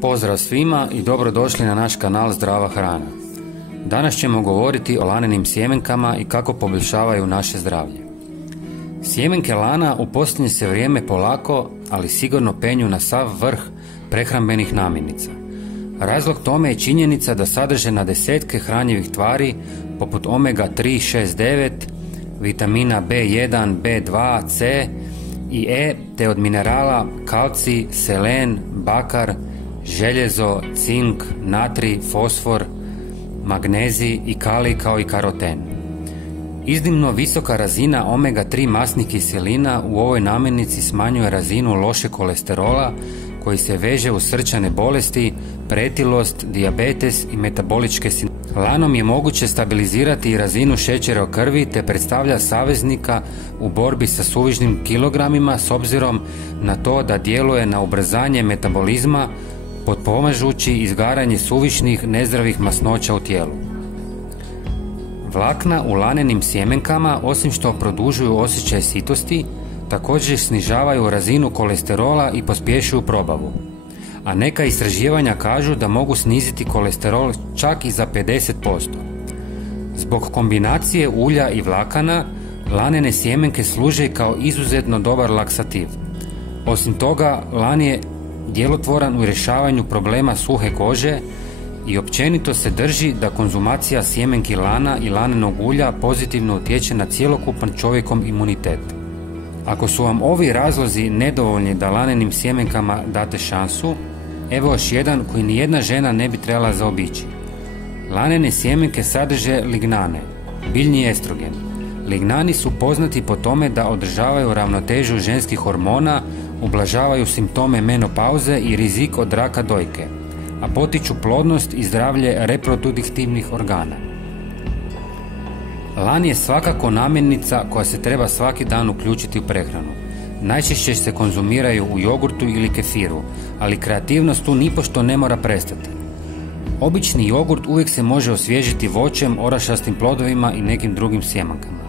Pozdrav svima i dobrodošli na naš kanal Zdrava hrana. Danas ćemo govoriti o lanenim sjemenkama i kako poboljšavaju naše zdravlje. Sjemenke lana u posljednje se vrijeme polako, ali sigurno penju na sav vrh prehrambenih namirnica. Razlog tome je činjenica da sadrže na desetke hranjivih tvari poput omega 3, 6, 9, vitamina B1, B2, C i E, te od minerala kalcij, selen, bakar, željezo, cink, natrij, fosfor, magnezij i kalij kao i karoten. Iznimno visoka razina omega 3 masnih kiselina u ovoj namirnici smanjuje razinu lošeg kolesterola koji se veže uz srčane bolesti, pretilost, dijabetes i metaboličke sindrome. Lanom je moguće stabilizirati i razinu šećera u krvi te predstavlja saveznika u borbi sa suvišnim kilogramima s obzirom na to da djeluje na ubrzanje metabolizma potpomažući izgaranje suvišnih nezdravih masnoća u tijelu. Vlakna u lanenim sjemenkama, osim što produžuju osjećaj sitosti, također snižavaju razinu kolesterola i pospješuju probavu, a neka istraživanja kažu da mogu sniziti kolesterol čak i za 50%. Zbog kombinacije ulja i vlakana, lanene sjemenke služe kao izuzetno dobar laksativ. Osim toga, lan je djelotvoran u rješavanju problema suhe kože i općenito se drži da konzumacija sjemenki lana i lanenog ulja pozitivno utječe na cjelokupan čovjekov imunitet. Ako su vam ovi razlozi nedovoljni da lanenim sjemenkama date šansu, evo još jedan koji nijedna žena ne bi trebala zaobići. Lanene sjemenke sadrže lignane, biljni estrogen. Lignani su poznati po tome da održavaju ravnotežu ženskih hormona, ublažavaju simptome menopauze i rizik od raka dojke, a potiču plodnost i zdravlje reproduktivnih organa. Lan je svakako namirnica koja se treba svaki dan uključiti u prehranu. Najčešće se konzumiraju u jogurtu ili kefiru, ali kreativnost tu nipošto ne mora prestati. Obični jogurt uvijek se može osvježiti voćem, orašastim plodovima i nekim drugim sjemenkama.